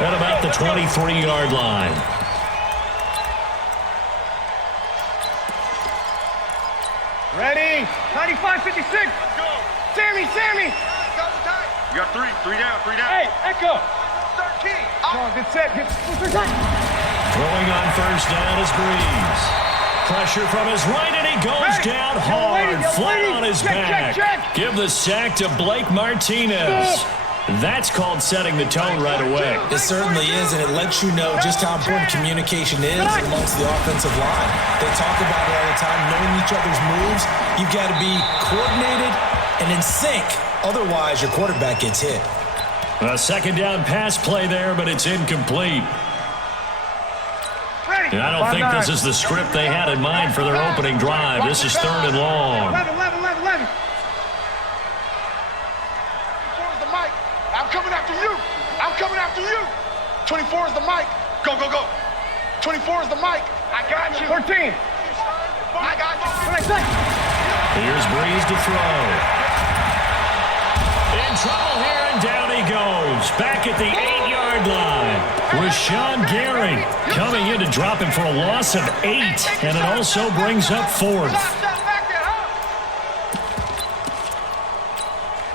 at about the 23-yard line. Ready? 95-56. Sammy. You got three down. Hey, Echo. 13. Oh, good set. Throwing on first down is Breeze. Pressure from his right, and he goes down hard, flat on his back. Give the sack to Blake Martinez. That's called setting the tone right away. It certainly is, and it lets you know just how important communication is amongst the offensive line. They talk about it all the time, knowing each other's moves. You've got to be coordinated and in sync. Otherwise, your quarterback gets hit. A second down pass play there, but it's incomplete. And I don't think this is the script they had in mind for their opening drive. This is 3rd and long. 11. 24 is the mic. I'm coming after you. 24 is the mic. Go. 24 is the mic. I got you. 14. I got you. Here's Breeze to throw. In trouble here, and down he goes. Back at the 8-yard line. Rashawn Gary coming in to drop him for a loss of 8, and it also brings up 4th.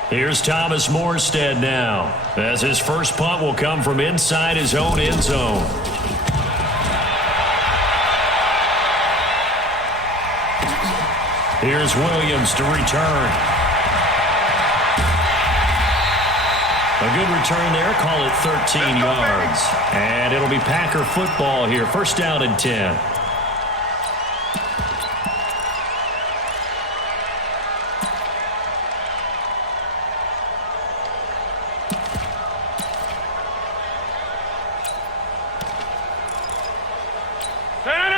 Here's Thomas Morstead now, as his first punt will come from inside his own end zone. Here's Williams to return. A good return there, call it 13 yards. And it'll be Packer football here, first down and 10.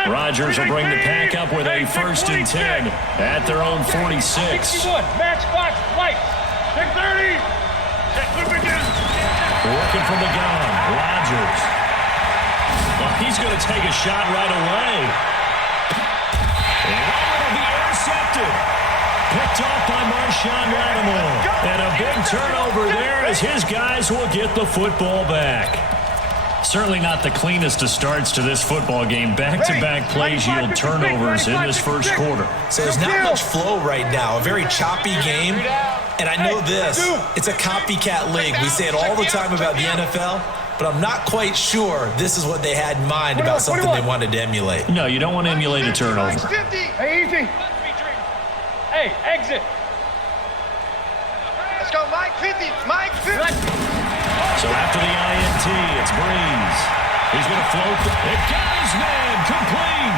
Rodgers will bring the pack up with a 1st and 10 at their own 46. 61, match box, lights. 630. Working from the gun, Rodgers. Well, he's going to take a shot right away. And it'll be intercepted. Picked off by Marshawn Lattimore. And a big turnover there as his guys will get the football back. Certainly not the cleanest of starts to this football game. Back-to-back plays yield turnovers in this first quarter. So there's not much flow right now. A very choppy game. And I know this. It's a copycat league. We say it all the time about the NFL, but I'm not quite sure this is what they had in mind about something they wanted to emulate. No, you don't want to emulate a turnover. Hey, easy. Hey, exit. Let's go, Mike 50. Mike 50. So after the INT, it's Breeze. He's going to float. It got his man complete.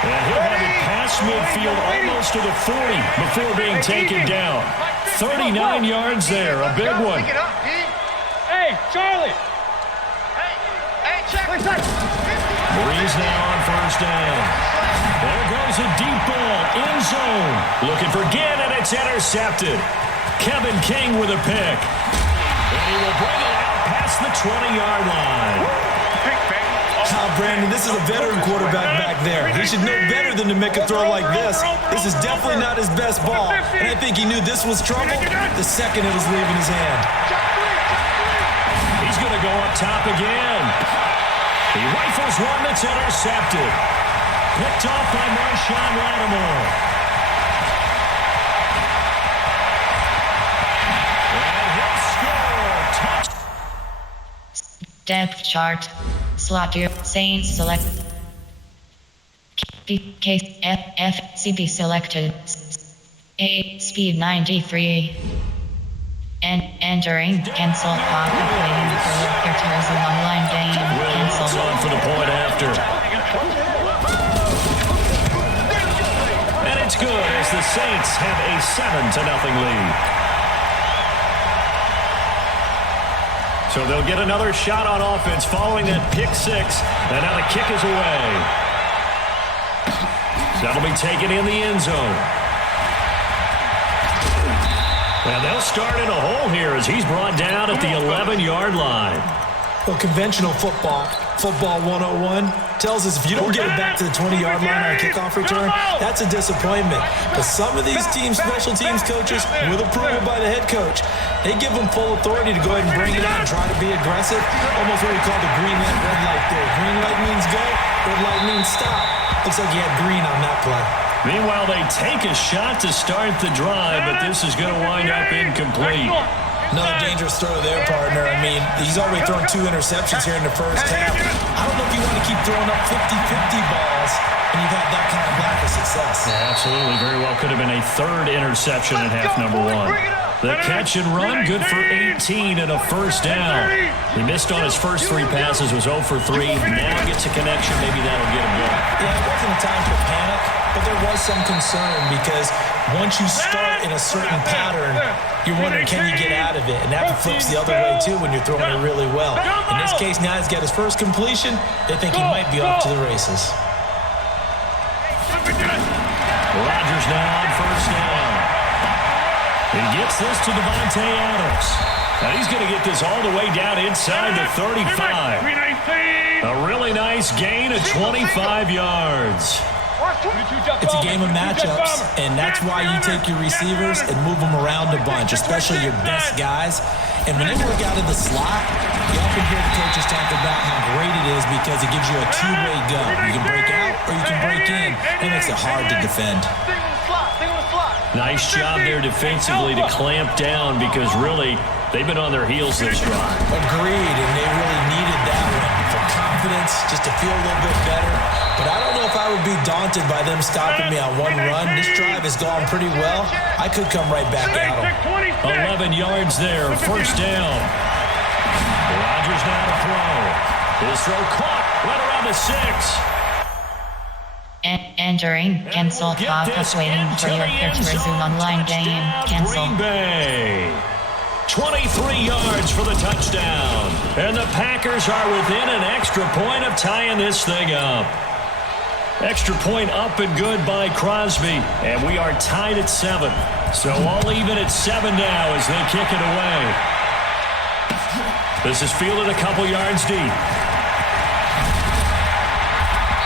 And he'll have it past midfield almost to the 40 before being taken down. 39 yards there, a big one. Hey, Charlie. Hey, check. Breeze now on first down. There goes a deep ball, end zone. Looking for Ginn, and it's intercepted. Kevin King with a pick. And he will bring it out past the 20-yard line. Brandon, this is a veteran quarterback back there. He should know better than to make a throw like this. This is definitely not his best ball. And I think he knew this was trouble the second it was leaving his hand. He's going to go up top again. He rifles one that's intercepted. Picked off by Marshawn Lattimore. And he'll score. Depth chart. Slot your Saints select. Case F CB selected. A speed 93. And entering cancel pop waiting for your Tourism online game. Cancel on for the point after. And it's good as the Saints have a 7-0 lead. So they'll get another shot on offense following that pick six. And now the kick is away. That'll be taken in the end zone. And they'll start in a hole here as he's brought down at the 11-yard line. Well, conventional football, Football 101 tells us if you don't get it back to the 20-yard line on a kickoff return, that's a disappointment. But some of these teams, special teams coaches, with approval by the head coach, they give them full authority to go ahead and bring it out and try to be aggressive. Almost what we call the green light, red light there. Green light means go, red light means stop. Looks like you had green on that play. Meanwhile, they take a shot to start the drive, but this is going to wind up incomplete. Another dangerous throw there, partner. I mean, he's already thrown 2 interceptions here in the first half. I don't know if you want to keep throwing up 50-50 balls and you've had that kind of lack of success. Yeah, absolutely. Very well could have been a 3rd interception in half number 1. The catch and run, good for 18 and a first down. He missed on his first 3 passes, was 0 for 3. Now gets a connection. Maybe that'll get him going. Yeah, it wasn't a time for panic, but there was some concern because once you start in a certain pattern, you're wondering, can you get out of it? And that flips the other way, too, when you're throwing it really well. In this case, now he's got his first completion. They think he might be off to the races. Rodgers now on first down. He gets this to Devontae Adams. Now he's going to get this all the way down inside the 35. A really nice gain of 25 yards. It's a game of matchups, and that's why you take your receivers and move them around a bunch, especially your best guys. And when they work out of the slot, you often hear the coaches talk about how great it is because it gives you a 2-way go. You can break out or you can break in. It makes it hard to defend. Nice job there defensively to clamp down because really they've been on their heels this drive. Agreed, and they really needed that one for confidence, just to feel a little bit better. But I don't know if I would be daunted by them stopping me on one run. This drive has gone pretty well. I could come right back at them. 11 yards there, first down. Rodgers now to throw. His throw caught right around the 6. Entering cancel clock is waiting for your pick to resume online game. Cancel. Green Bay. 23 yards for the touchdown. And the Packers are within an extra point of tying this thing up. Extra point up and good by Crosby. And we are tied at 7. So all even at 7 now as they kick it away. This is fielded a couple yards deep.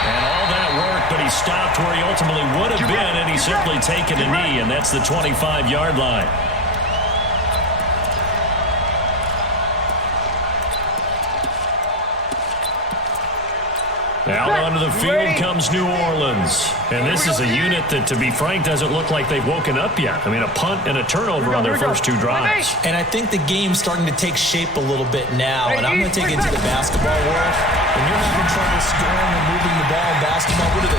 And all that work, but he stopped where he ultimately would have been, and he's simply taken a knee, and that's the 25-yard line. Out onto the field comes New Orleans. And this is a unit that, to be frank, doesn't look like they've woken up yet. I mean, a punt and a turnover on their first 2 drives. And I think the game's starting to take shape a little bit now. And I'm going to take it to the basketball world. When you're having trouble scoring and moving the ball in basketball, what do?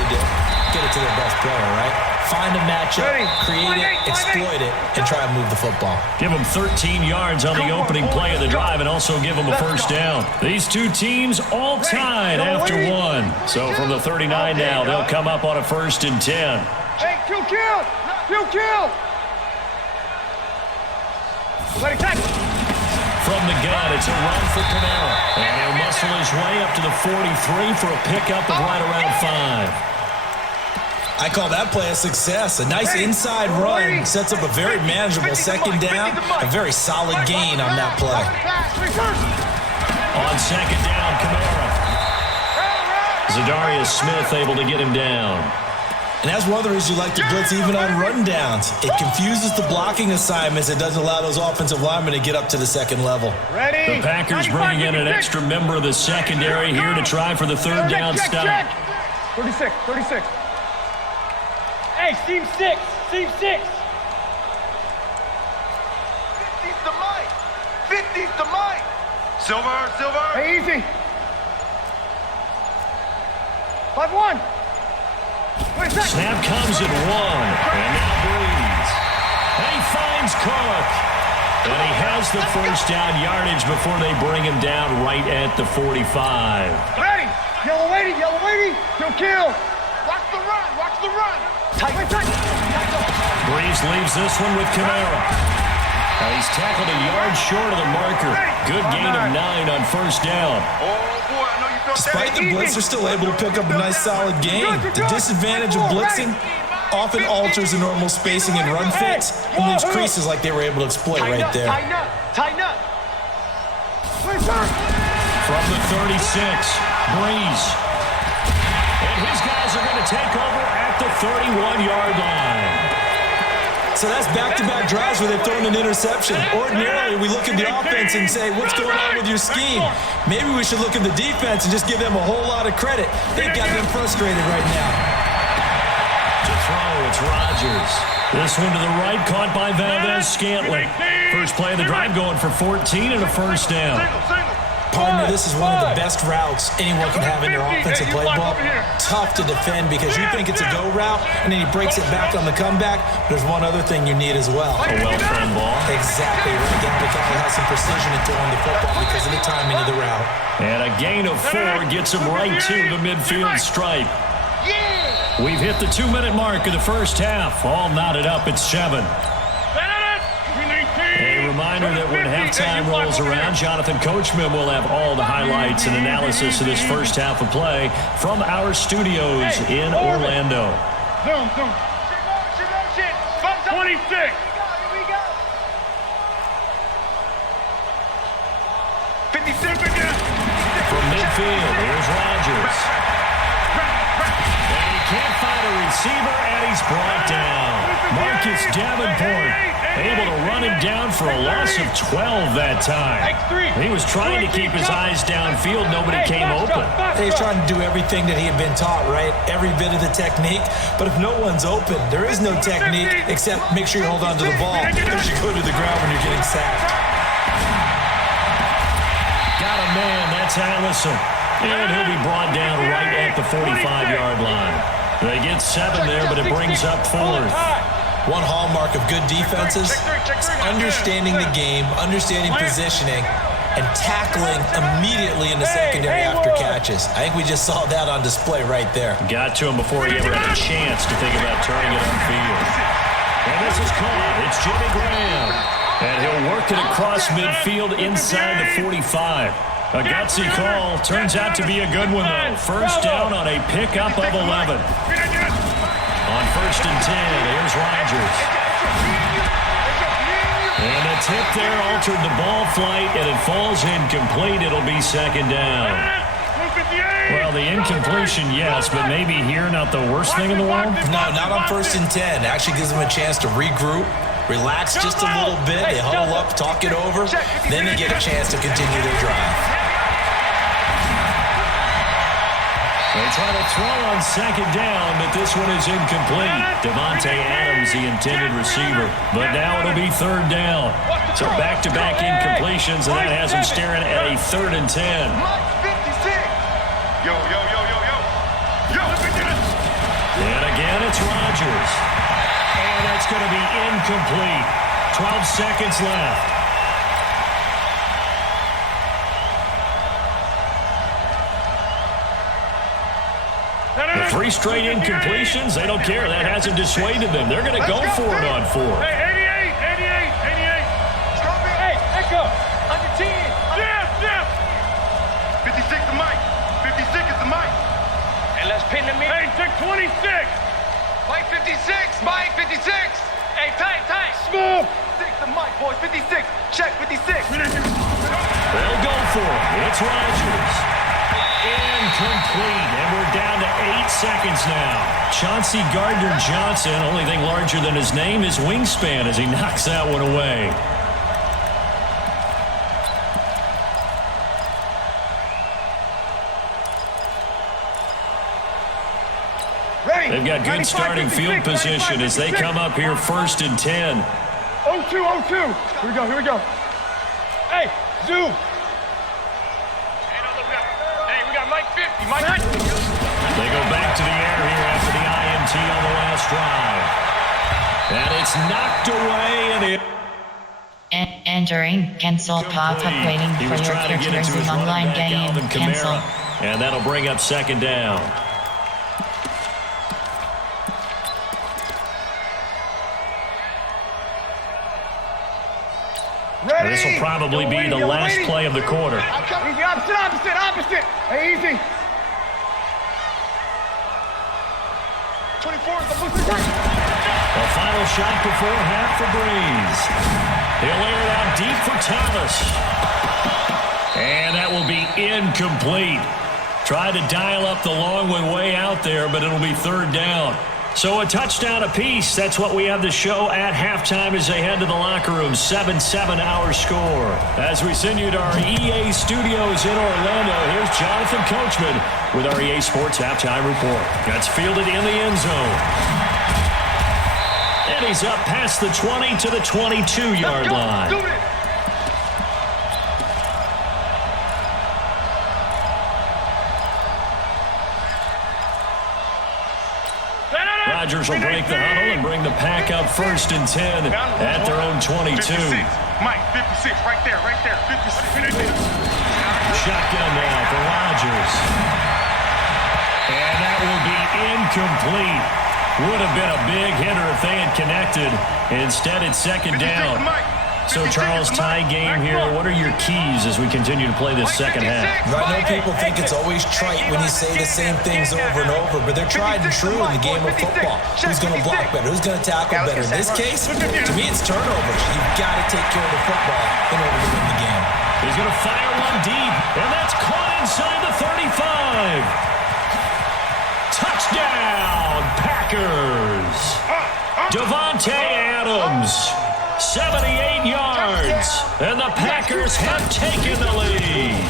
Get it to their best player, right? Find a matchup, create it, exploit it, and try to move the football. Give them 13 yards on the opening play of the drive and also give them a first down. These 2 teams all tied after 1. So from the 39 now, they'll come up on a 1st and 10. Hey, kill! Let it catch. From the gun, it's a run for Camara. And he'll muscle his way up to the 43 for a pickup of right around 5. I call that play a success. A nice inside run sets up a very manageable 2nd down. A very solid gain on that play. On 2nd down, Camara. Zadarius Smith able to get him down. And that's one of the reasons you like to blitz even on rundowns. It confuses the blocking assignments. It doesn't allow those offensive linemen to get up to the 2nd level. The Packers bringing in an extra member of the secondary here to try for the 3rd down stop. 36. Hey, team 6. 50's the mic. 50's the mic. Silver. Hey, easy. 5-1. Snap comes at 1. And now Breeze. And he finds Cook. And he has the first down yardage before they bring him down right at the 45. Ready. Yellow lady. No kill. Watch the run. Tight. Breeze leaves this one with Camara. He's tackled a yard short of the marker. Good gain of 9 on first down. Despite the blitz, they're still able to pick up a nice solid gain. The disadvantage of blitzing often alters the normal spacing and run fits and leaves creases like they were able to exploit right there. Tighten up. From the 36, Breeze. And his guys are going to take over at the 31-yard line. So that's back-to-back drives where they've thrown an interception. Ordinarily, we look at the offense and say, what's going on with your scheme? Maybe we should look at the defense and just give them a whole lot of credit. They've got them frustrated right now. To throw, it's Rodgers. This one to the right, caught by Valdez-Scantling. First play of the drive going for 14 and a first down. Partner, this is one of the best routes anyone can have in their offensive playbook. Tough to defend because you think it's a go route, and then he breaks it back on the comeback. There's one other thing you need as well. A well-thrown ball. Exactly right. The guy has some precision in throwing the football because of the timing of the route. And a gain of 4 gets him right to the midfield stripe. We've hit the 2-minute mark of the first half. All knotted up at 7. A reminder that when halftime rolls around, Jonathan Coachman will have all the highlights and analysis of this first half of play from our studios in Orlando. 26. From midfield, here's Rodgers. And he can't find a receiver, and he's brought down. Marcus Davenport able to run him down for a loss of 12 that time. He was trying to keep his eyes downfield. Nobody came open. He's trying to do everything that he had been taught, right? Every bit of the technique. But if no one's open, there is no technique except make sure you hold on to the ball as you go to the ground when you're getting sacked. Got a man. That's Allison. And he'll be brought down right at the 45-yard line. They get 7 there, but it brings up 4th. One hallmark of good defenses is understanding the game, understanding positioning, and tackling immediately in the secondary after catches. I think we just saw that on display right there. Got to him before he ever had a chance to think about turning it upfield. And this is caught. It's Jimmy Graham. And he'll work it across midfield inside the 45. A gutsy call. Turns out to be a good one, though. First down on a pickup of 11. On 1st and 10, here's Rodgers. And a tip there altered the ball flight, and it falls incomplete. It'll be 2nd down. Well, the incompletion, yes, but maybe here not the worst thing in the world? No, not on 1st and 10. Actually gives them a chance to regroup, relax just a little bit. They huddle up, talk it over. Then they get a chance to continue their drive. They try to throw on 2nd down, but this one is incomplete. Devontae Adams, the intended receiver. But now it'll be 3rd down. So back-to-back incompletions, and that has them staring at a 3rd and 10. Yo. And again, it's Rodgers. And that's going to be incomplete. 12 seconds left. The 3 straight incompletions, they don't care. That hasn't dissuaded them. They're going to go for it on 4. Hey, 88. Hey, echo. Under 10. Jeff. 56 the mic. 56 is the mic. And let's pin them in. Hey, check 26. Mike 56. Mike 56. Hey, tight. Smooth. 6 the mic, boys. 56. Check 56. They'll go for it. It's Rodgers. Incomplete, and we're down to 8 seconds now. Chauncey Gardner-Johnson, only thing larger than his name is wingspan as he knocks that one away. They've got good starting field position as they come up here 1st and 10. 0-2. Here we go. Hey, zoom. Hey, we got Mike 50. They go back to the air here after the INT on the last drive. And it's knocked away, and it... Entering cancel pop-up waiting for your characters in online game. Cancel. And that'll bring up 2nd down. This will probably be the last play of the quarter. Easy, opposite. Hey, easy. 24 is the booster. The final shot before half for Breeze. He'll air it out deep for Thomas. And that will be incomplete. Tried to dial up the long one way out there, but it'll be third down. So a touchdown apiece. That's what we have to show at halftime as they head to the locker room. 7-7 our score. As we send you to our EA studios in Orlando, here's Jonathan Coachman with our EA Sports Halftime Report. That's fielded in the end zone. And he's up past the 20 to the 22-yard line. Do it. Rodgers will break the huddle and bring the pack up 1st and 10 at their own 22. 56. Mike, 56, right there, 56. Shotgun now for Rodgers. And that will be incomplete. Would have been a big hitter if they had connected. Instead, it's second down. So, Charles, tie game here. What are your keys as we continue to play this second half? I know people think it's always trite when you say the same things over and over, but they're tried and true in the game of football. Who's going to block better? Who's going to tackle better? In this case, to me, it's turnovers. You've got to take care of the football in order to win the game. He's going to fire one deep, and that's caught inside the 35. Touchdown, Packers. Devontae Adams. 78 yards, and the Packers have taken the lead.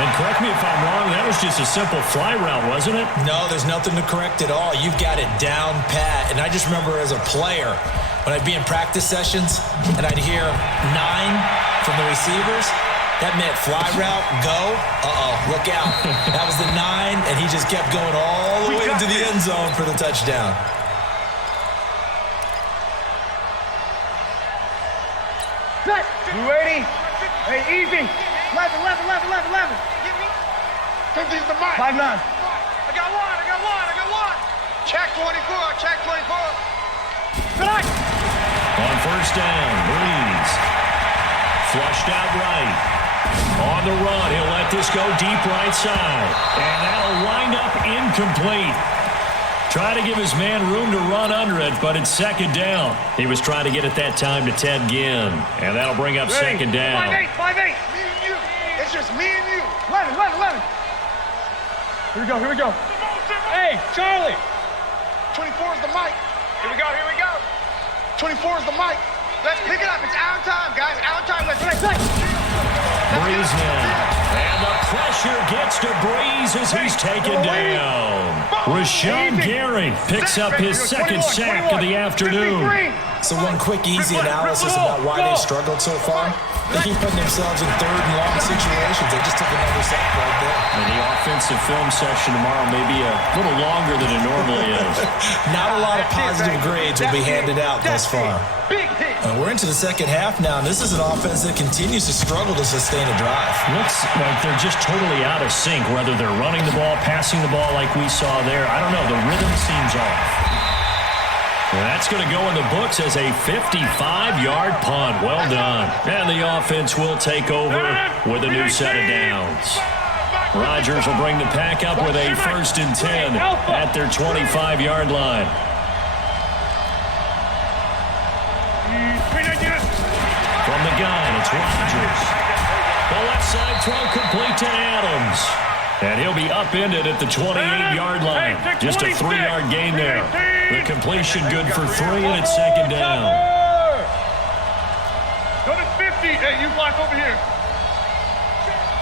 And correct me if I'm wrong, that was just a simple fly route, wasn't it? No, there's nothing to correct at all. You've got it down pat. And I just remember as a player, when I'd be in practice sessions, and I'd hear 9 from the receivers, that meant fly route, go, look out. That was the 9, and he just kept going all the way into the end zone for the touchdown. You ready? Hey, easy. 11. 50's the Mike. 5-9. I got one. Check 24. On first down, Breeze. Flushed out right. On the run, he'll let this go deep right side. And that'll wind up incomplete. Try to give his man room to run under it, but it's second down. He was trying to get it that time to Ted Ginn. And that'll bring up second down. 5-8. Me and you. It's just me and you. 11. Here we go. Hey, Charlie. 24 is the Mike. Here we go. 24 is the Mike. Let's pick it up. It's our time, guys. Our time. Let's Play. Breeze now. And the pressure gets to Breeze as he's taken down. Rashawn Gary picks up his second sack of the afternoon. So one quick, easy analysis about why they struggled so far. They keep putting themselves in third and long situations. They just took another sack right there. And the offensive film session tomorrow may be a little longer than it normally is. Not a lot of positive grades will be handed out thus far. Big hit. We're into the second half now, and this is an offense that continues to struggle to sustain a drive. Looks like they're just totally out of sync, whether they're running the ball, passing the ball like we saw there. I don't know. The rhythm seems off. And that's going to go in the books as a 55-yard punt. Well done. And the offense will take over with a new set of downs. Rodgers will bring the pack up with a 1st and 10 at their 25-yard line. From the gun, it's Rodgers. The left side throw complete to Adams. And he'll be upended at the 28-yard line. Just a 3-yard gain there. The completion good for 3, and it's second down. Go to 50. Hey, you block over here.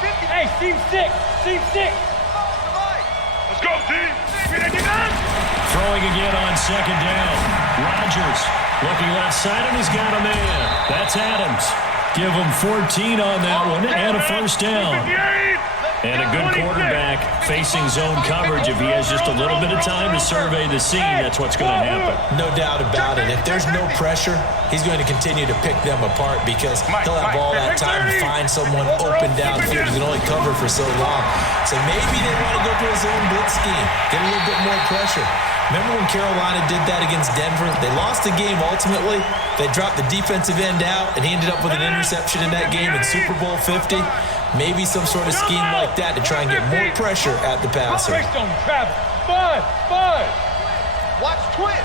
50. Hey, team 6. Let's go, team. Throwing again on second down. Rodgers looking left side, and he's got a man. That's Adams. Give him 14 on that one, and a first down. And a good quarterback facing zone coverage. If he has just a little bit of time to survey the scene, that's what's going to happen. No doubt about it. If there's no pressure, he's going to continue to pick them apart because he'll have all that time to find someone open downfield. He can only cover for so long. So maybe they want to go to a zone blitz scheme, get a little bit more pressure. Remember when Carolina did that against Denver? They lost the game ultimately. They dropped the defensive end out, and he ended up with an interception in that game in Super Bowl 50. Maybe some sort of scheme like that to try and get more pressure at the passer. Five. Watch twins.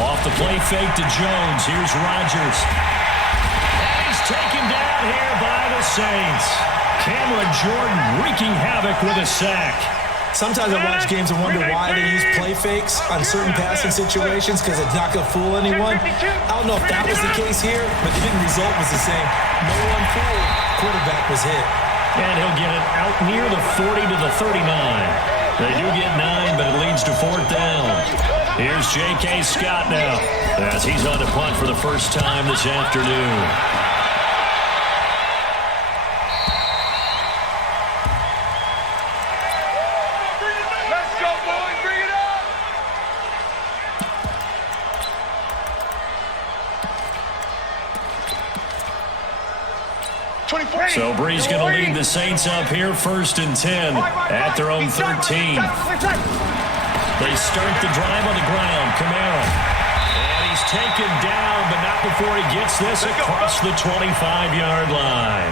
Off the play fake to Jones. Here's Rodgers. And he's taken down here Saints. Cameron Jordan wreaking havoc with a sack. Sometimes I watch games and wonder why they use play fakes on certain passing situations because it's not going to fool anyone. I don't know if that was the case here, but the end result was the same. No one fooled. Quarterback was hit. And he'll get it out near the 40 to the 39. They do get 9, but it leads to 4th down. Here's J.K. Scott now as he's on to punt for the first time this afternoon. So Bree's going to lead the Saints up here 1st and 10 at their own 13. They start the drive on the ground. Kamara. And he's taken down, but not before he gets this across the 25-yard line.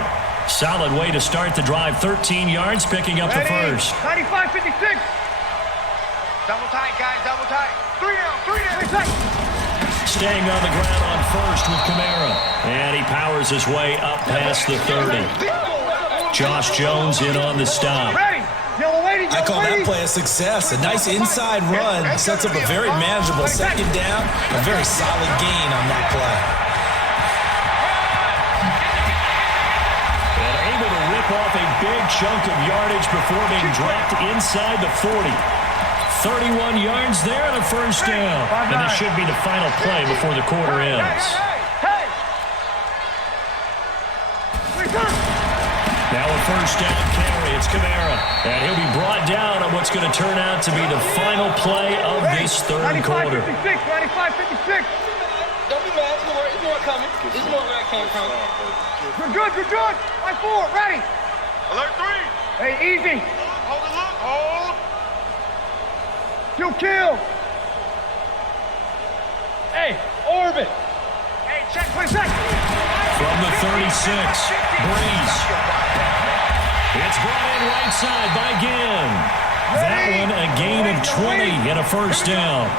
Solid way to start the drive. 13 yards, picking up the first. 95-56. Double tight, guys, double tight. 3 down. Staying on the ground on first with Kamara. And he powers his way up past the 30. Josh Jones in on the stop. I call that play a success. A nice inside run sets up a very manageable 2nd down. A very solid gain on that play. And able to rip off a big chunk of yardage before being dropped inside the 40. 31 yards there and a first down. And this should be the final play before the quarter ends. Now a first down carry. It's Kamara. And he'll be brought down on what's going to turn out to be the final play of this 3rd quarter. 95-56. Don't be mad. It's more coming. It's more where I came from. We're good. Line 4, ready. Alert 3. Hey, easy. Hold it, look. Hold. Kill. Hey, orbit. Hey, check, please, check. From the 36, Breeze. It's brought in right side by Ginn. That one a gain of 20 and a first down.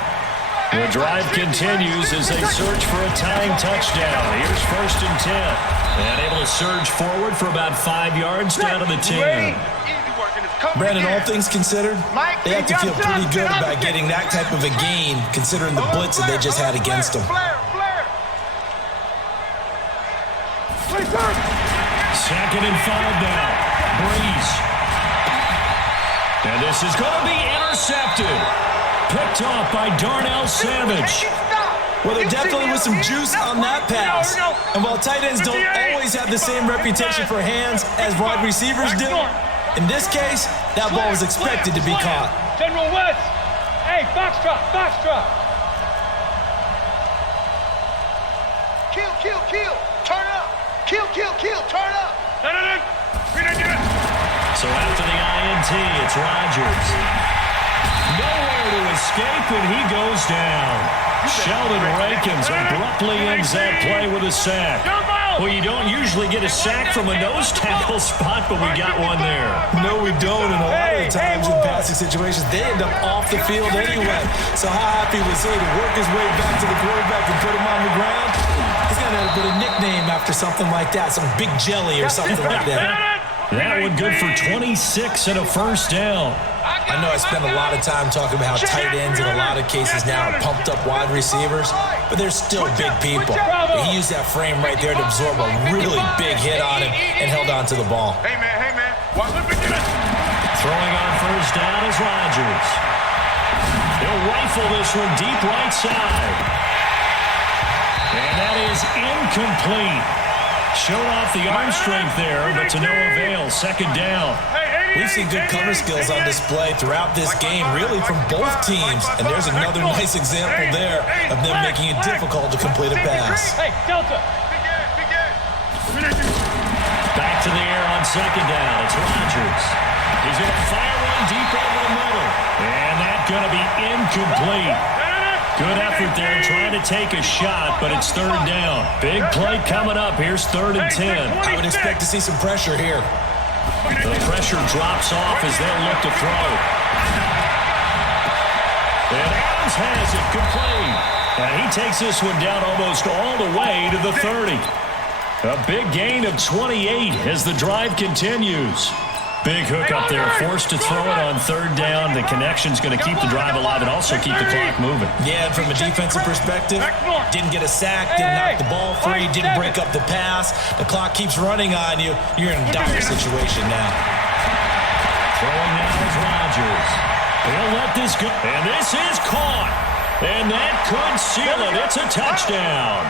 The drive continues as they search for a tying touchdown. Here's 1st and 10. And able to surge forward for about 5 yards down to the 10. Brandon, all things considered, they have to feel pretty good about getting that type of a gain considering the blitz that they just had against them. 2nd and 5 now. Breeze. And this is going to be intercepted. Picked off by Darnell Savage. Well, there definitely was some juice on that pass. And while tight ends don't always have the same reputation for hands as wide receivers do, in this case, that ball was expected to be caught. General West. Hey, box drop. Kill. Turn up. Kill. Turn up. So after the INT, it's Rodgers. Nowhere to escape, and he goes down. Sheldon Rankins abruptly ends that play with a sack. Well, you don't usually get a sack from a nose tackle spot, but we got one there. No, we don't, and a lot of the times in passing situations, they end up off the field anyway. So how happy was he to work his way back to the quarterback and put him on the ground? He's got to put a nickname after something like that, some Big Jelly or something like that. That one good for 26 and a first down. I know I spend a lot of time talking about how tight ends in a lot of cases now are pumped up wide receivers, but they're still big people. But he used that frame right there to absorb a really big hit on him and held on to the ball. Hey, man. Throwing on first down is Rodgers. He'll rifle this one deep right side. And that is incomplete. Showed off the arm strength there, but to no avail. 2nd down. We've seen good cover skills on display throughout this game, really from both teams. And there's another nice example there of them making it difficult to complete a pass. Hey, Delta. Back to the air on 2nd down. It's Rodgers. He's going to fire one deep over the middle. And that's going to be incomplete. Good effort there trying to take a shot, but it's 3rd down. Big play coming up. Here's 3rd and 10. I would expect to see some pressure here. The pressure drops off as they look to throw. And Adams has it complete. And he takes this one down almost all the way to the 30. A big gain of 28 as the drive continues. Big hook up there, forced to throw it on third down. The connection's going to keep the drive alive and also keep the clock moving. Yeah, and from a defensive perspective, didn't get a sack, didn't knock the ball free, didn't break up the pass. The clock keeps running on you. You're in a dire situation now. Throwing now is Rodgers. He'll let this go. And this is caught. And that could seal it. It's a touchdown.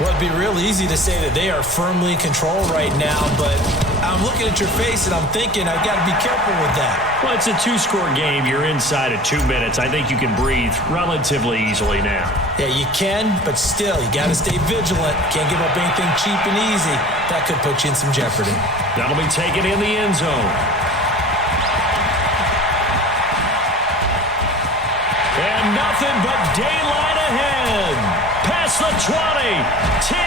Well, it'd be real easy to say that they are firmly in control right now, but I'm looking at your face and I'm thinking I've got to be careful with that. Well, it's a two-score game. You're inside of 2 minutes. I think you can breathe relatively easily now. Yeah, you can, but still, you got to stay vigilant. Can't give up anything cheap and easy. That could put you in some jeopardy. That'll be taken in the end zone. And nothing but daylight ahead. Past the 20, 10, 5.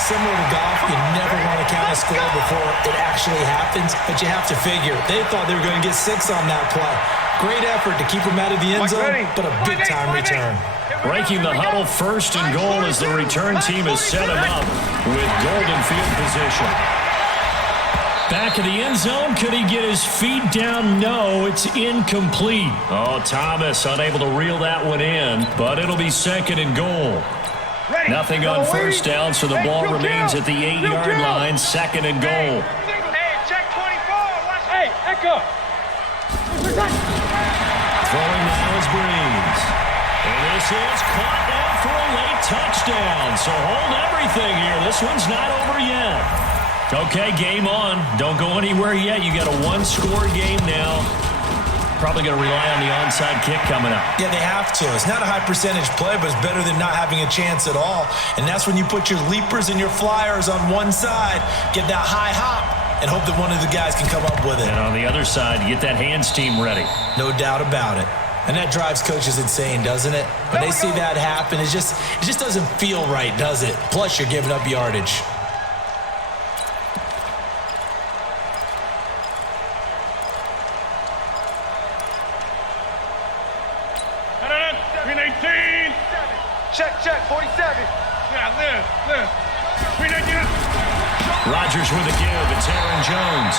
Similar to golf, you never want to count a score before it actually happens, but you have to figure they thought they were going to get 6 on that play. Great effort to keep them out of the end zone, but a big-time return. Breaking the huddle, first and goal as the return team has set him up with golden field position. Back of the end zone, could he get his feet down? No, it's incomplete. Oh, Thomas unable to reel that one in, but it'll be second and goal. Nothing on first down, so the ball remains at the 8-yard line, second and goal. Hey, check 24. Hey, Echo. Throwing now is Breeze. And this is caught now for a late touchdown. So hold everything here. This one's not over yet. Okay, game on. Don't go anywhere yet. You got a one-score game now. Probably going to rely on the onside kick coming up. Yeah, they have to. It's not a high-percentage play, but it's better than not having a chance at all. And that's when you put your leapers and your flyers on one side, get that high hop, and hope that one of the guys can come up with it. And on the other side, you get that hands team ready. No doubt about it. And that drives coaches insane, doesn't it? When they see that happen, it just doesn't feel right, does it? Plus, you're giving up yardage. Check, 47. Yeah, live. Rodgers with a give. It's Aaron Jones.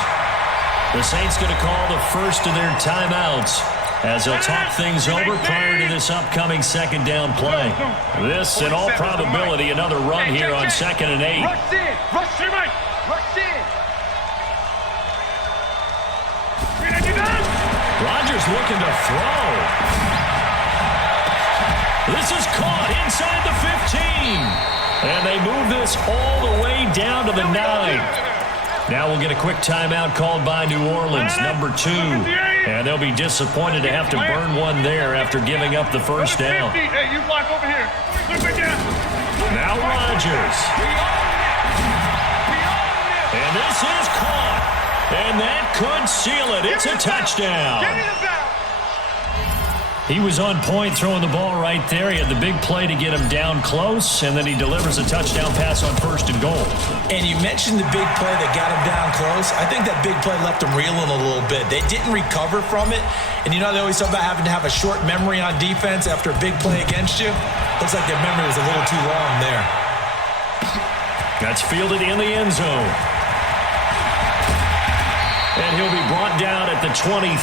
The Saints going to call the first of their timeouts as they'll talk things over prior to this upcoming second down play. This, in all probability, another run here on 2nd and 8. Rush in. Rodgers looking to throw. This is caught inside the 15. And they move this all the way down to the 9. Now we'll get a quick timeout called by New Orleans, number 2. And they'll be disappointed to have to burn one there after giving up the first down. Hey, you block over here. Now Rodgers. And this is caught. And that could seal it. It's a touchdown. He was on point throwing the ball right there. He had the big play to get him down close, and then he delivers a touchdown pass on first and goal. And you mentioned the big play that got him down close. I think that big play left him reeling a little bit. They didn't recover from it. And you know they always talk about having to have a short memory on defense after a big play against you? Looks like their memory was a little too long there. That's fielded in the end zone. And he'll be brought down at the 23,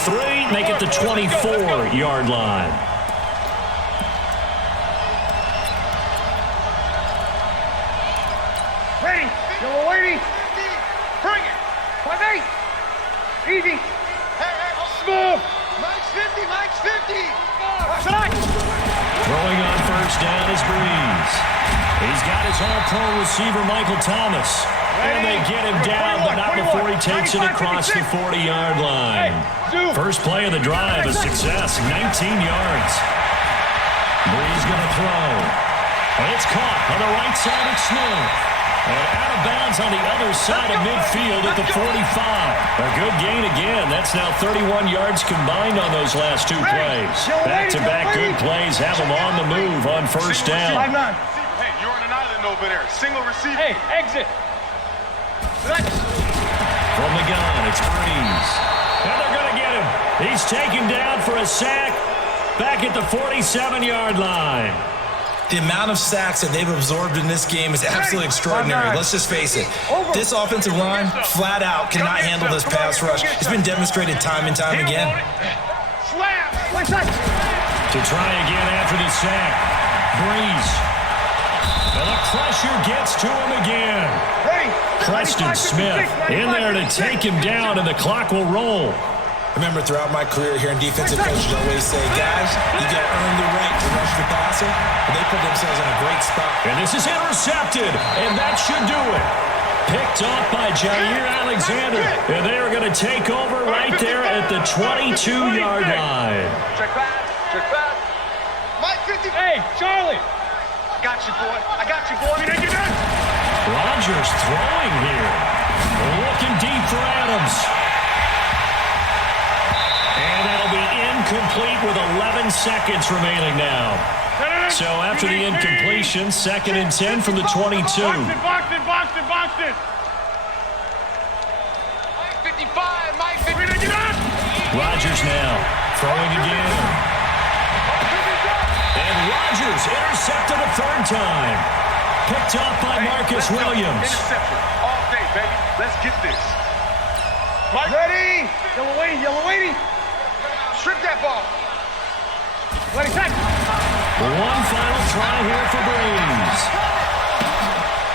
make it the 24-yard line. Ready. Yellow lady. Bring it. 5-8. Easy. Hey, smooth. Mike's 50. Throwing on first down is Breeze. He's got his all-pro receiver, Michael Thomas. And they get him down, but not before he takes it across the 40-yard line. First play of the drive, a success, 19 yards. Breeze going to throw. And it's caught on the right side of Smith. And out of bounds on the other side of midfield at the 45. A good gain again. That's now 31 yards combined on those last two plays. Back-to-back good plays have them on the move on first down. Hey, you're on an island over there. Single receiver. Hey, exit. From the gun, it's Breeze. And they're going to get him. He's taken down for a sack back at the 47-yard line. The amount of sacks that they've absorbed in this game is absolutely extraordinary. Let's just face it. This offensive line, flat out, cannot handle this pass rush. It's been demonstrated time and time again. To try again after the sack. Breeze. And the pressure gets to him again. Preston Smith in there to take him down, and the clock will roll. Remember, throughout my career here in defensive coaches always say, guys, you got to earn the right to rush the passer, and they put themselves in a great spot. And this is intercepted, and that should do it. Picked off by Jair Alexander, and they are going to take over right there at the 22-yard line. Check back. Mike 50. Hey, Charlie. I got you, boy. Rodgers throwing here. Looking deep for Adams. And that'll be incomplete with 11 seconds remaining now. So after the incompletion, 2nd and 10 from the 22. Box it. Mike 55, Mike 50. Rodgers now throwing again. And Rodgers intercepted a 3rd time. Picked off by Marcus Williams. Interception all day, baby. Let's get this. Mike. Ready. Yellow waiting. Strip that ball. Ready, set. One final try here for Breeze.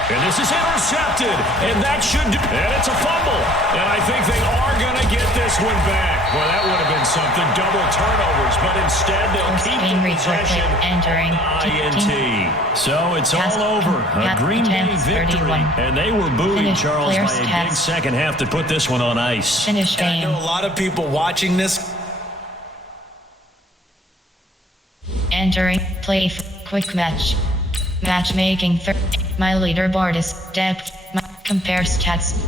And this is intercepted. And that should do. And it's a fumble. And I think they are going to get this one back. Well, that would have been something. Double turnovers. But instead, they'll keep the possession. Entering INT. So it's all over. A Green Bay victory. And they were booing Charles by a big second half to put this one on ice. Finish game. I know a lot of people watching this. Entering play quick match. Matchmaking. My leaderboard is depth. Compare stats.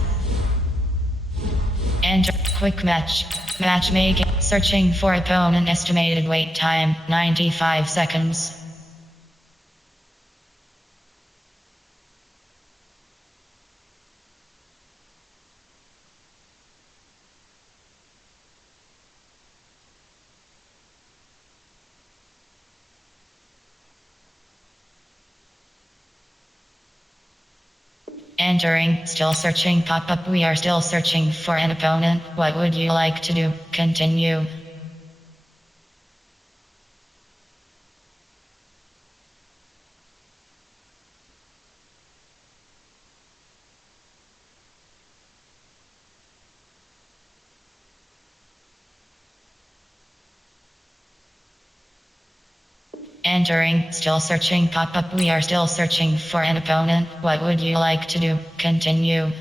Enter quick match. Matchmaking. Searching for opponent. Estimated wait time 95 seconds. Entering, still searching pop-up. We are still searching for an opponent. What would you like to do? Continue. Entering, still searching pop-up. We are still searching for an opponent. What would you like to do? Continue.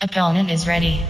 Opponent is ready.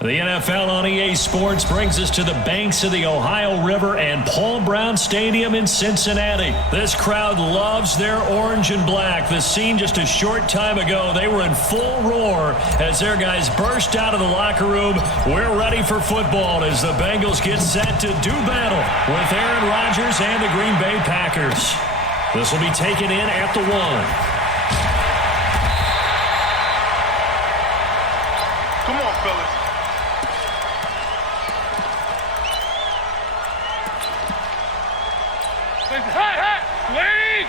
The NFL on EA Sports brings us to the banks of the Ohio River and Paul Brown Stadium in Cincinnati. This crowd loves their orange and black. The scene just a short time ago, they were in full roar as their guys burst out of the locker room. We're ready for football as the Bengals get set to do battle with Aaron Rodgers and the Green Bay Packers. This will be taken in at the 1. Come on, fellas. Hey! Wait!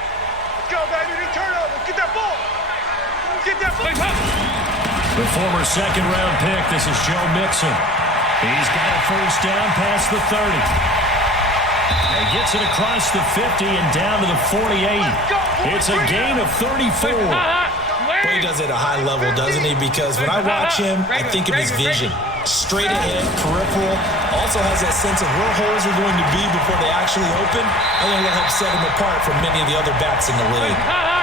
Go, baby. Turnover. Get that ball. The former second-round pick, this is Joe Mixon. He's got a first down past the 30. And gets it across the 50 and down to the 48. It's a gain of 34. Well, he does it at a high level, doesn't he? Because when I watch him, I think of his vision. straight ahead, peripheral. Also has that sense of where holes are going to be before they actually open. I think that helps set him apart from many of the other backs in the league.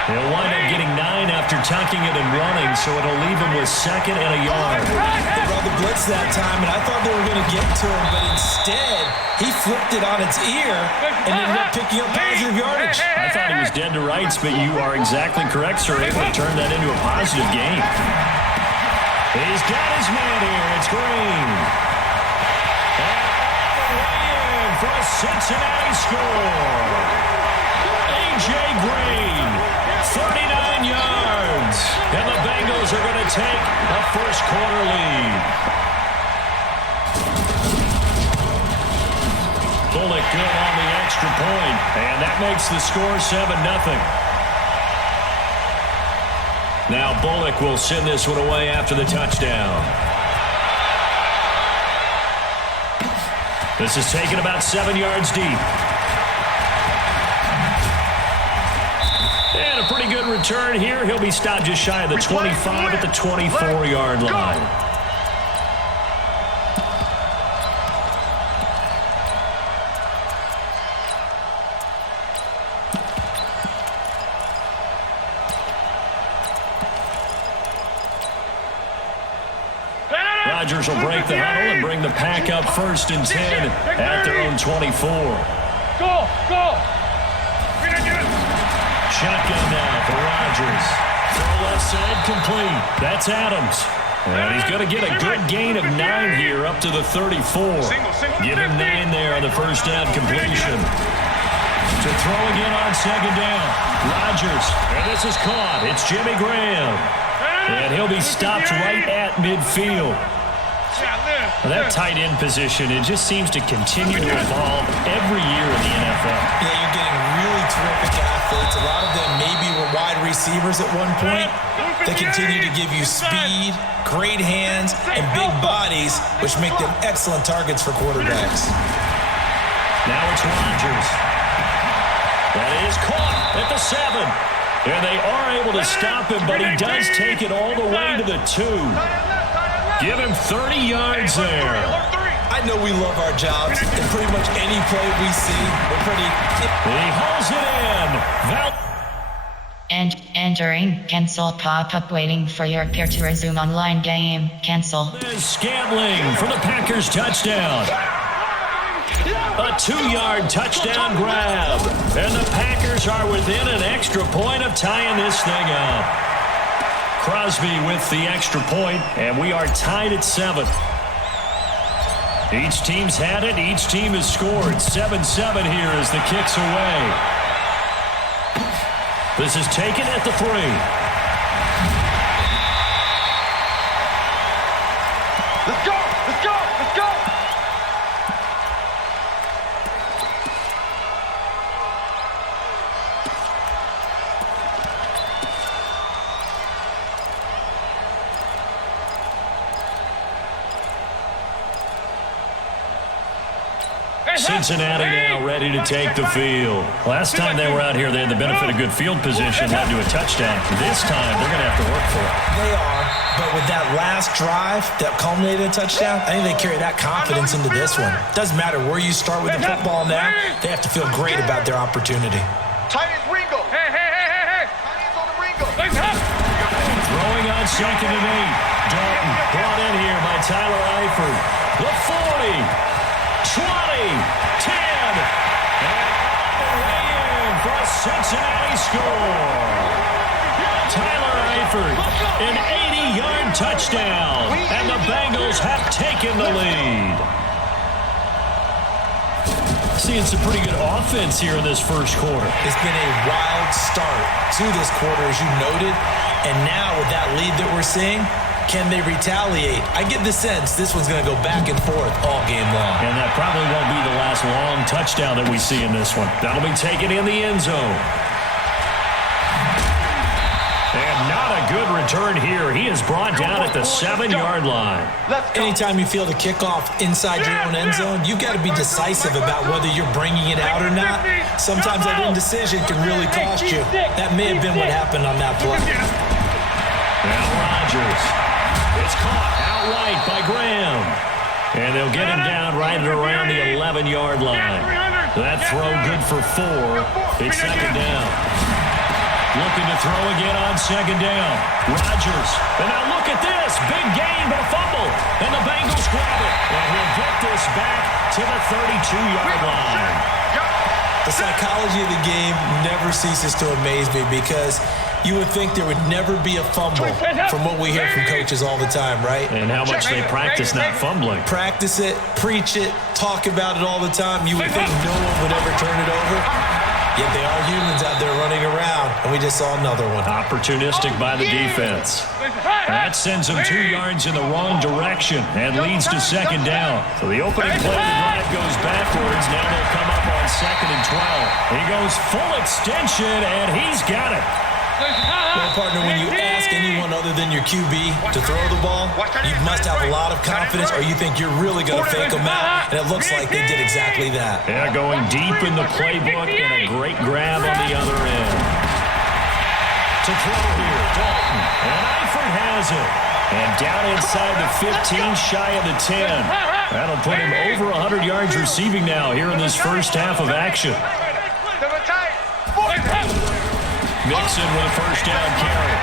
He'll wind up getting 9 after tucking it and running, so it'll leave him with 2nd and a yard. They brought the blitz that time, and I thought they were going to get to him, but instead, he flipped it on its ear and ended up picking up positive yardage. I thought he was dead to rights, but you are exactly correct, sir. Able to turn that into a positive gain. He's got his man here. It's Green. And all the way in for a Cincinnati score. A.J. Green, 39 yards. And the Bengals are going to take a first-quarter lead. Bullock good on the extra point, and that makes the score 7-0. Now Bullock will send this one away after the touchdown. This is taken about 7 yards deep. And a pretty good return here. He'll be stopped just shy of the 25 at the 24-yard line. Rodgers will break the huddle and bring the pack up 1st and 10 at their own 24. Go! Shotgun now for Rodgers. Throw left side complete. That's Adams. And he's going to get a good gain of 9 here up to the 34. Give him 9 there on the first down completion. To throw again on 2nd down. Rodgers. And this is caught. It's Jimmy Graham. And he'll be stopped right at midfield. That tight end position, it just seems to continue to evolve every year in the NFL. Yeah, you're getting really terrific athletes. A lot of them maybe were wide receivers at one point. They continue to give you speed, great hands, and big bodies, which make them excellent targets for quarterbacks. Now it's Rodgers. That is caught at the 7. And they are able to stop him, but he does take it all the way to the 2. Give him 30 yards there. I know we love our jobs, and pretty much any play we see, we're pretty... He hauls it in. And entering cancel pop-up waiting for your peer to resume online game. Cancel. Scantling for the Packers touchdown. A 2-yard touchdown grab. And the Packers are within an extra point of tying this thing up. Crosby with the extra point, and we are tied at 7. Each team's had it. Each team has scored. 7-7 here as the kick's away. This is taken at the 3. Let's go! Let's go! Let's go! Cincinnati now ready to take the field. Last time they were out here, they had the benefit of good field position, led to a touchdown. This time, they're going to have to work for it. They are, but with that last drive that culminated a touchdown, I think they carry that confidence into this one. Doesn't matter where you start with the football now, they have to feel great about their opportunity. Tight ends Ringo. Hey! Tight ends on the Ringo. Throwing on 2nd and 8. Dalton brought in here by Tyler Eifert. The 40. 20, 10, and all the way in for a Cincinnati score. Tyler Eifert, an 80-yard touchdown, and the Bengals have taken the lead. Seeing some pretty good offense here in this first quarter. It's been a wild start to this quarter, as you noted, and now with that lead that we're seeing, can they retaliate? I get the sense this one's going to go back and forth all game long. And that probably won't be the last long touchdown that we see in this one. That'll be taken in the end zone. And not a good return here. He is brought down at the 7-yard line. Anytime you feel the kickoff inside your own end zone, you've got to be decisive about whether you're bringing it out or not. Sometimes that indecision can really cost you. That may have been what happened on that play. Now Rodgers. It's caught outright by Graham. And they'll get him down right at around the 11-yard line. That throw good for 4. It's second down. Looking to throw again on second down. Rodgers. And now look at this. Big gain, but a fumble. And the Bengals grab it. And he'll get this back to the 32-yard line. The psychology of the game never ceases to amaze me because you would think there would never be a fumble from what we hear from coaches all the time, right? And how much they practice not fumbling. Practice it, preach it, talk about it all the time. You would think no one would ever turn it over. Yet they are humans out there running around, and we just saw another one. Opportunistic by the defense. That sends them 2 yards in the wrong direction and leads to second down. So the opening play of the drive goes backwards. Now they'll come up on 2nd and 12. He goes full extension, and he's got it. Well, partner, when you ask anyone other than your QB to throw the ball, you must have a lot of confidence or you think you're really going to fake them out, and it looks like they did exactly that. Yeah, going deep in the playbook and a great grab on the other end. To throw here, Dalton, and Eifert has it. And down inside the 15, shy of the 10. That'll put him over 100 yards receiving now here in this first half of action. Mixon with a first down carry.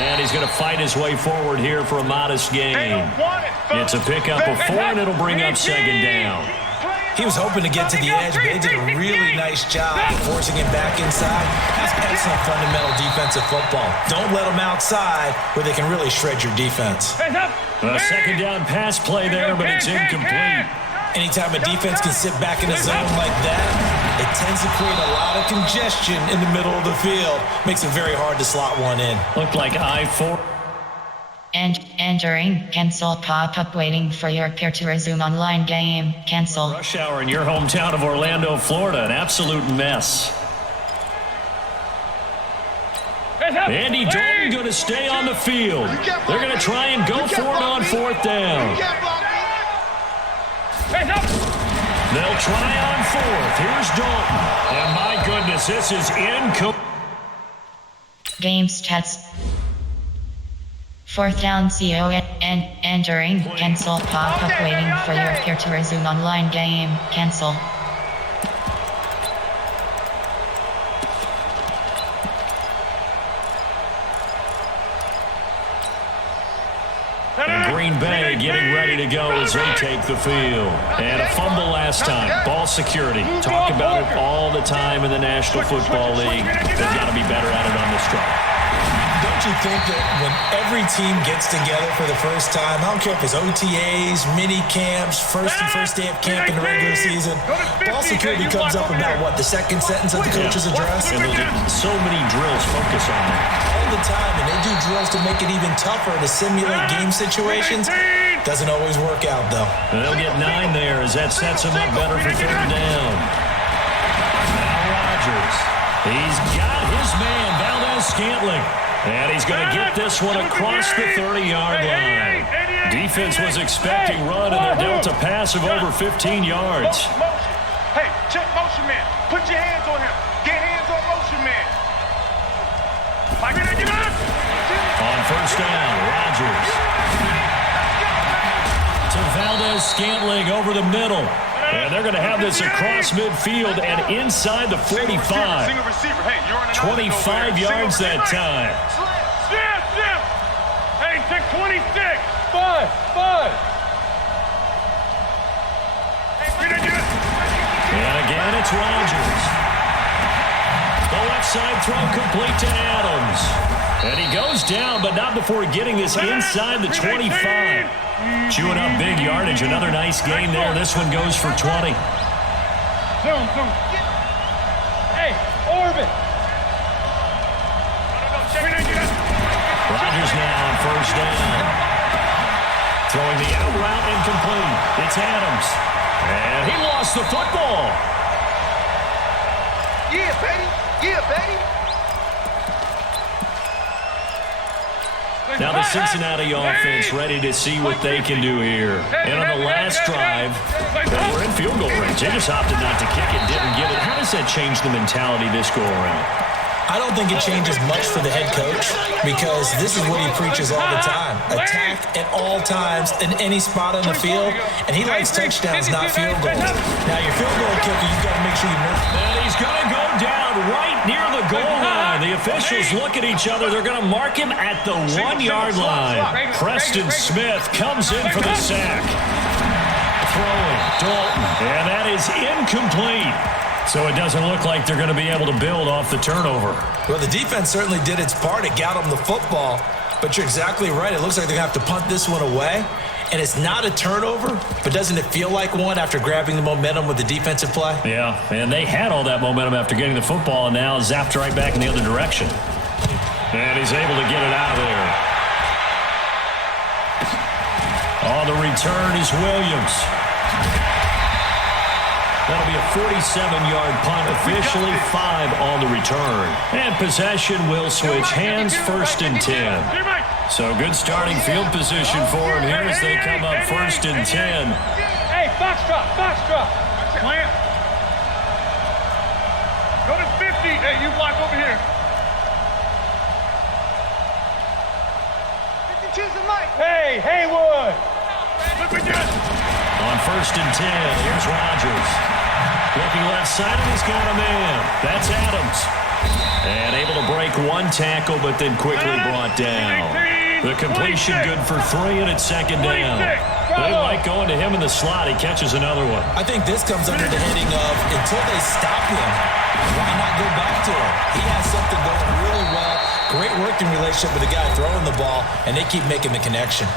And he's going to fight his way forward here for a modest gain. It's a pickup of 4, and it'll bring up second down. He was hoping to get to the edge, but they did a really nice job of forcing him back inside. That's excellent fundamental defensive football. Don't let them outside where they can really shred your defense. A second down pass play there, but it's incomplete. Anytime a defense can sit back in a zone like that, it tends to create a lot of congestion in the middle of the field. Makes it very hard to slot one in. Looked like I-4. And entering cancel pop-up waiting for your peer to resume online game. Cancel. Rush hour in your hometown of Orlando, Florida. An absolute mess. Andy Dalton going to stay on the field. They're going to try and go for it on 4th down. They'll try on 4th. Here's Dalton. And my goodness, this is incomplete. Game stats. 4th down CO and entering cancel pop-up waiting for your peer to resume online game. Cancel. And Green Bay getting ready to go as they take the field. And a fumble last time. Ball security. Talk about it all the time in the National Football League. They've got to be better at it on this drive. Don't you think that when every team gets together for the first time, I don't care if it's OTAs, mini camps, first day of camp in the regular season, ball security comes up about what, the second sentence of the coach's address? And so many drills focus on that. All the time, and they do drills to make it even tougher to simulate game situations. Doesn't always work out, though. And they'll get 9 there as that sets them up better for 3rd down. Now Rodgers. He's got his man, Valdez-Scantling. And he's going to get this one across the 30-yard line. Defense was expecting run, and they're dealt a pass of over 15 yards. Hey, check motion man. Put your hands on him. Get hands on motion man. On 1st down, Rodgers. To Valdez-Scantling over the middle. And they're going to have this across midfield and inside the 45. 25 yards that time. Hey, take 26. 5. And again, it's Rodgers. The left side throw complete to Adams. And he goes down, but not before getting this inside the 25. Chewing up big yardage. Another nice gain there. This one goes for 20. Zoom. Hey, orbit. Rodgers now on 1st down. Throwing the out route incomplete. It's Adams. And he lost the football. Yeah, baby. Now the Cincinnati offense ready to see what they can do here. And on the last drive, they were in field goal range. They just opted not to kick it, didn't get it. How does that change the mentality this go around? I don't think it changes much for the head coach because this is what he preaches all the time. Attack at all times in any spot on the field, and he likes touchdowns, not field goals. Now, your field goal kicker, you've got to make sure you know. And he's going to go down right near the goal line. The officials look at each other. They're going to mark him at the 1-yard line. Preston Smith comes in for the sack. Throwing, Dalton, and that is incomplete. So it doesn't look like they're going to be able to build off the turnover. Well, the defense certainly did its part. It got them the football, but you're exactly right. It looks like they're going to have to punt this one away, and it's not a turnover, but doesn't it feel like one after grabbing the momentum with the defensive play? Yeah, and they had all that momentum after getting the football, and now zapped right back in the other direction. And he's able to get it out of there. On the return is Williams. That'll be a 47-yard punt, officially 5 on the return. And possession will switch hands, 1st and 10. So good starting field position for him here as they come up 1st and 10. Hey, box drop. Plant. Go to 50. Hey, you block over here. 52's the mic. Hey, Haywood. Look at this. On 1st and 10, here's Rodgers. Looking left side, and he's got a man. That's Adams. And able to break one tackle, but then quickly brought down. The completion good for 3, and it's 2nd down. They like going to him in the slot. He catches another one. I think this comes under the heading of until they stop him, why not go back to him? He has something going really well. Great working relationship with the guy throwing the ball, and they keep making the connection.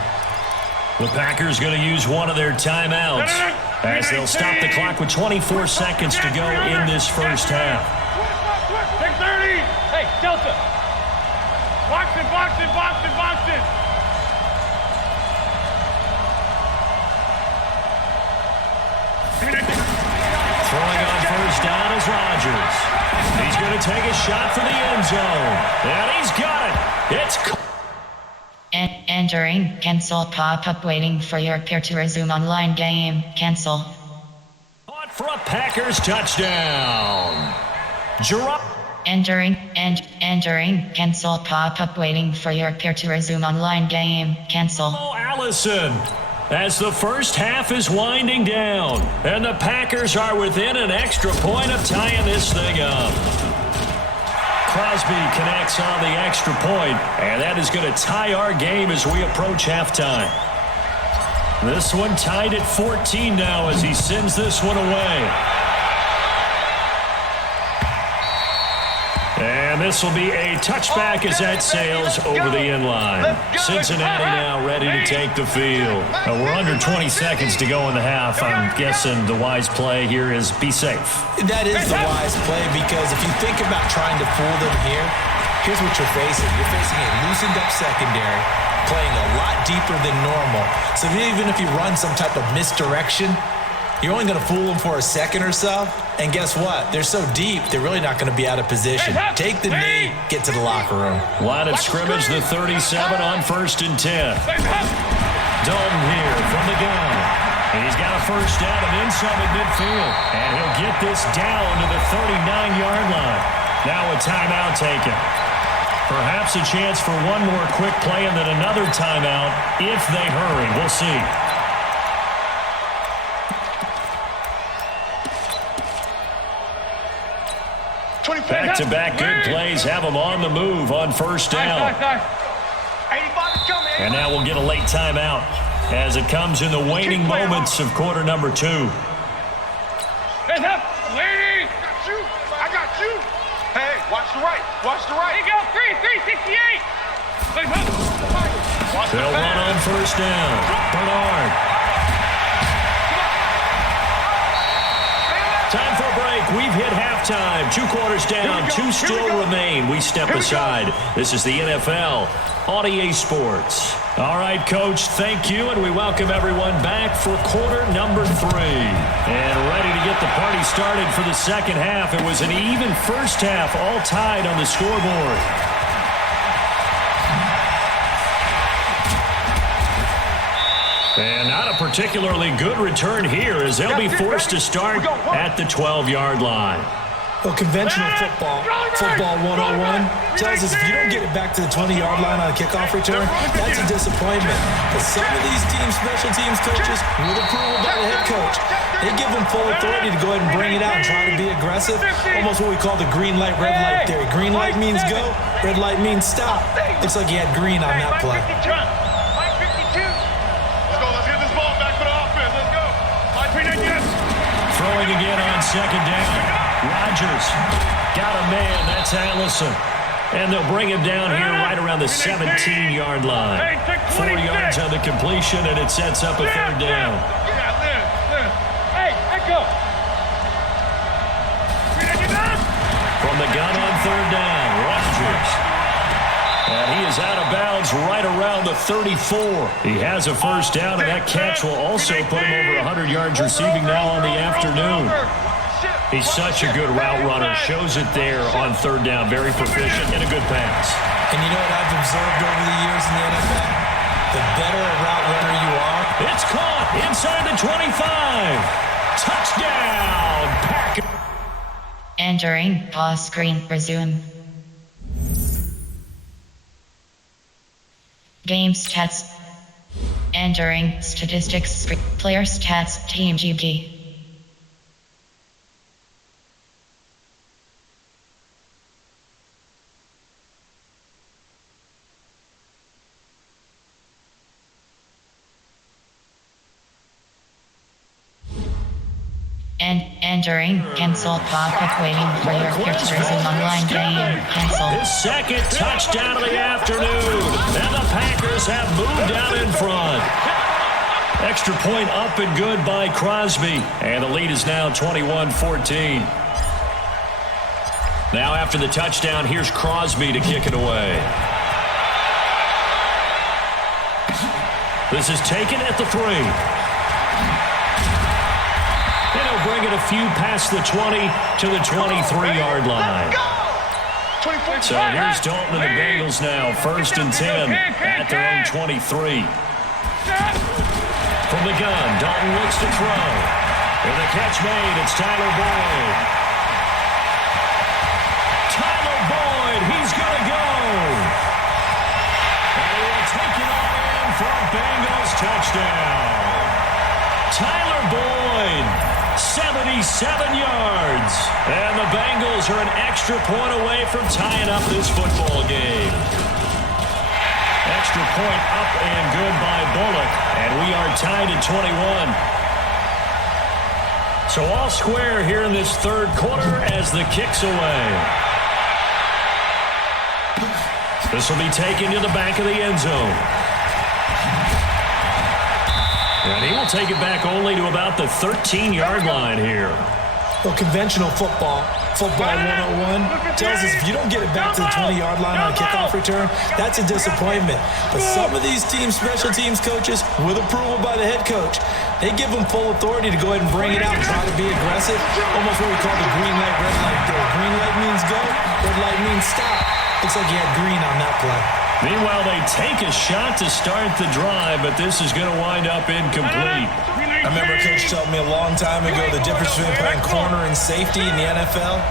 The Packers going to use one of their timeouts as they'll stop the clock with 24 seconds to go in this first half. 6:30. Hey, Delta. Box it. Throwing on 1st down is Rodgers. He's going to take a shot for the end zone. And he's got it. It's Entering cancel pop-up waiting for your peer to resume online game. Cancel. caught for a Packers touchdown. Entering cancel pop-up waiting for your peer to resume online game. Cancel. Allison, as the first half is winding down, and the Packers are within an extra point of tying this thing up. Crosby connects on the extra point, and that is going to tie our game as we approach halftime. This one tied at 14 now as he sends this one away. And this will be a touchback as that sails over the end line. Cincinnati now ready to take the field. We're under 20 seconds to go in the half. I'm guessing the wise play here is be safe. That is the wise play because if you think about trying to fool them here, here's what you're facing. You're facing a loosened up secondary, playing a lot deeper than normal. So even if you run some type of misdirection, you're only going to fool them for a second or so. And guess what? They're so deep, they're really not going to be out of position. Take the knee, get to the locker room. Line of scrimmage, the 37 on 1st and 10. Dalton here from the gun. And he's got a first down and inside the midfield. And he'll get this down to the 39-yard line. Now a timeout taken. Perhaps a chance for one more quick play and then another timeout if they hurry. We'll see. Back-to-back good plays have them on the move on first down. And now we'll get a late timeout as it comes in the waning moments of quarter number 2. Lady! I got you! Hey, watch the right. Here you go, 368! They'll run on first down. Bernard. Time for a break. We've hit halftime. 2 quarters down. 2 still remain. We step aside. This is the NFL on EA Sports. All right, Coach, thank you, and we welcome everyone back for quarter number 3. And ready to get the party started for the second half. It was an even first half, all tied on the scoreboard. And not a particularly good return here as they'll be forced to start at the 12-yard line. Well, conventional football 101, tells us if you don't get it back to the 20-yard line on a kickoff return, that's a disappointment. But some of these special teams coaches, with approval by the head coach, they give them full authority to go ahead and bring it out and try to be aggressive. Almost what we call the green light, red light theory. Green light means go, red light means stop. Looks like he had green on that play. Let's go. Let's get this ball back for the offense. Let's go. Throwing again on second down. Rodgers got a man. That's Allison. And they'll bring him down here right around the 17-yard line. 4 yards on the completion, and it sets up a third down. Hey, let go. From the gun on third down, Rodgers. And he is out of bounds right around the 34. He has a first down, and that catch will also put him over 100 yards receiving now on the afternoon. He's such a good route runner. Shows it there on third down. Very proficient and a good pass. And you know what I've observed over the years in the NFL? The better a route runner you are. It's caught inside the 25. Touchdown, Packers. Entering pause screen. Resume. Game stats. Entering statistics screen. Player stats. Team GB. And entering cancel backup waiting for your pictures in online game. Cancel. His second touchdown of the afternoon. And the Packers have moved down in front. Extra point up and good by Crosby. And the lead is now 21-14. Now after the touchdown, here's Crosby to kick it away. This is taken at the 3. And he'll bring it a few past the 20 to the 23-yard line. So here's Dalton and the Bengals now. 1st and 10 at their own 23. From the gun, Dalton looks to throw. And the catch made, it's Tyler Boyd. Tyler Boyd, he's going to go. And he will take it all in for a Bengals touchdown. Tyler Boyd. 77 yards. And the Bengals are an extra point away from tying up this football game. Extra point up and good by Bullock. And we are tied at 21. So all square here in this third quarter as the kick's away. This will be taken to the back of the end zone. And he will take it back only to about the 13-yard line here. Well, conventional football 101, tells us if you don't get it back to the 20-yard line on a kickoff return, that's a disappointment. But some of these special teams coaches, with approval by the head coach, they give them full authority to go ahead and bring it out and try to be aggressive. Almost what we call the green light, red light theory. Green light means go, red light means stop. Looks like he had green on that play. Meanwhile, they take a shot to start the drive, but this is going to wind up incomplete. I remember a coach told me a long time ago the difference between playing corner and safety in the NFL.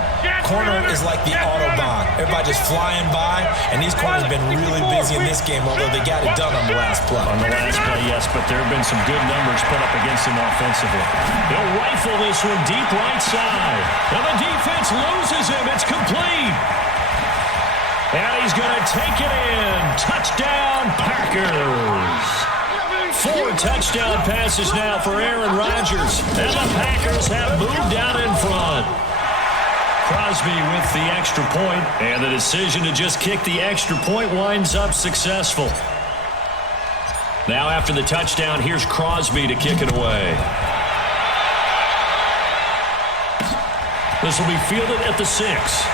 Corner is like the Autobahn. Everybody just flying by, and these corners have been really busy in this game, although they got it done on the last play. On the last play, yes, but there have been some good numbers put up against him offensively. They'll rifle this one deep right side. Now the defense loses him. It's complete. And he's going to take it in. Touchdown, Packers. 4 touchdown passes now for Aaron Rodgers. And the Packers have moved down in front. Crosby with the extra point, and the decision to just kick the extra point winds up successful. Now after the touchdown, here's Crosby to kick it away. This will be fielded at the 6.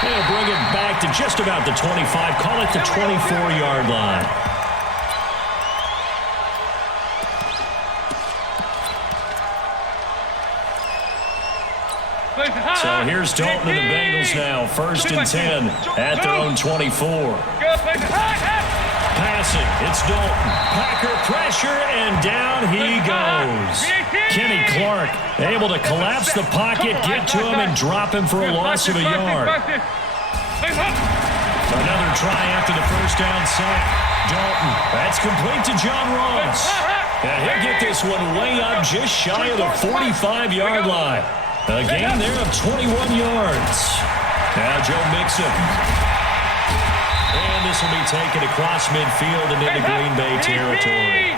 They'll bring it back to just about the 25. Call it the 24-yard line. So here's Dalton and the Bengals now. 1st and 10 at their own 24. Passing. It's Dalton. Packer pressure, and down he goes. Kenny Clark able to collapse the pocket, get to him, and drop him for a loss of a yard. Another try after the first down sack. Dalton, that's complete to John Ross. And he'll get this one way up just shy of the 45-yard line. A gain there of 21 yards. Now Joe Mixon. And this will be taken across midfield and into Green Bay territory.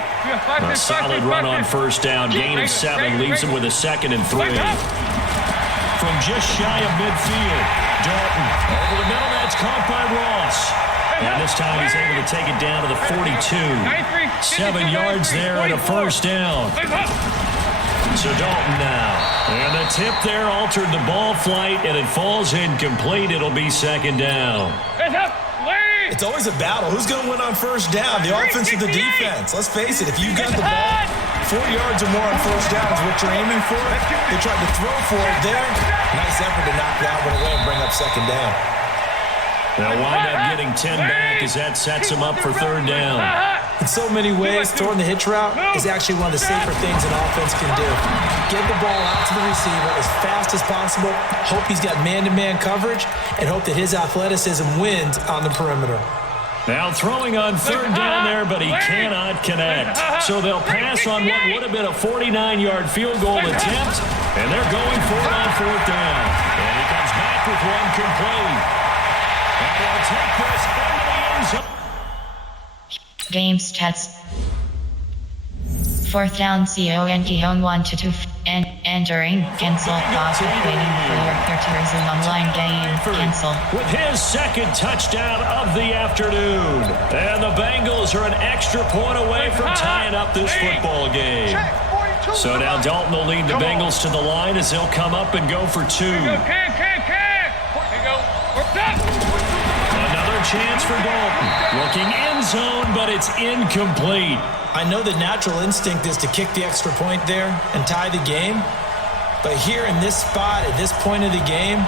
A solid run on first down. Gain of 7 leaves him with a 2nd and 3. From just shy of midfield, Dalton over the middle. That's caught by Ross. And this time he's able to take it down to the 42. 7 yards there and a first down. So Dalton now. And the tip there altered the ball flight, and it falls incomplete. It'll be 2nd down. It's always a battle. Who's going to win on first down, the offense or the defense? Let's face it, if you've got the ball 4 yards or more on first down is what you're aiming for, they tried to throw for it there. Nice effort to knock that one away and bring up 2nd down. They'll wind up getting 10 back as that sets them up for 3rd down. In so many ways, throwing the hitch route is actually one of the safer things an offense can do. Get the ball out to the receiver as fast as possible, hope he's got man-to-man coverage, and hope that his athleticism wins on the perimeter. Now throwing on 3rd down there, but he cannot connect. So they'll pass on what would have been a 49-yard field goal attempt, and they're going for it on 4th down. And he comes back with one complete. And they'll take this into the end zone. Game stats. 4th down, CONT 1 to 2. And entering, cancel, pause, waiting for your quarters in online game, cancel. With his 2nd touchdown of the afternoon. And the Bengals are an extra point away from tying up this football game. So now Dalton will lead the Bengals to the line as they'll come up and go for 2. Another chance for Dalton. Looking end zone, but it's incomplete. I know the natural instinct is to kick the extra point there and tie the game. But here in this spot, at this point of the game,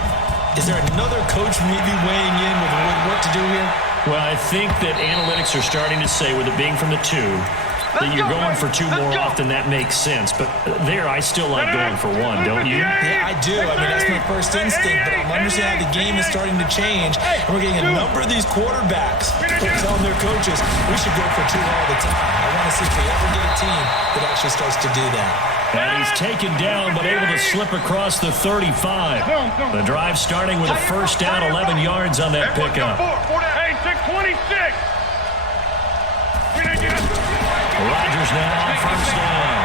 is there another coach maybe weighing in with what to do here? Well, I think that analytics are starting to say, with it being from the 2, that you're going for 2 more often. That makes sense. But there, I still like going for 1, don't you? Yeah, I do. I mean, that's my first instinct. But I'm understanding how the game is starting to change. And we're getting a number of these quarterbacks telling their coaches, we should go for 2 all the time. I want to see if we ever get a team that actually starts to do that. And he's taken down, but able to slip across the 35. The drive starting with a first down, 11 yards on that pickup. Hey, 626. Rodgers now on first down.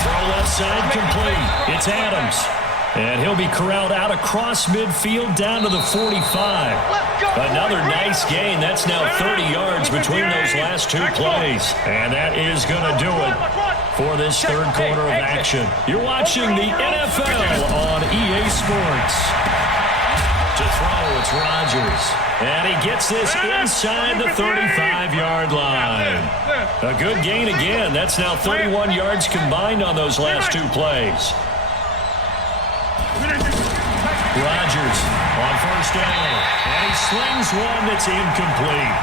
Throw left side complete. It's Adams. And he'll be corralled out across midfield down to the 45. Another nice gain. That's now 30 yards between those last 2 plays. And that is going to do it for this 3rd quarter of action. You're watching the NFL on EA Sports. To throw, it's Rodgers. And he gets this inside the 35-yard line. A good gain again. That's now 31 yards combined on those last 2 plays. Rodgers on first down. And he slings one that's incomplete.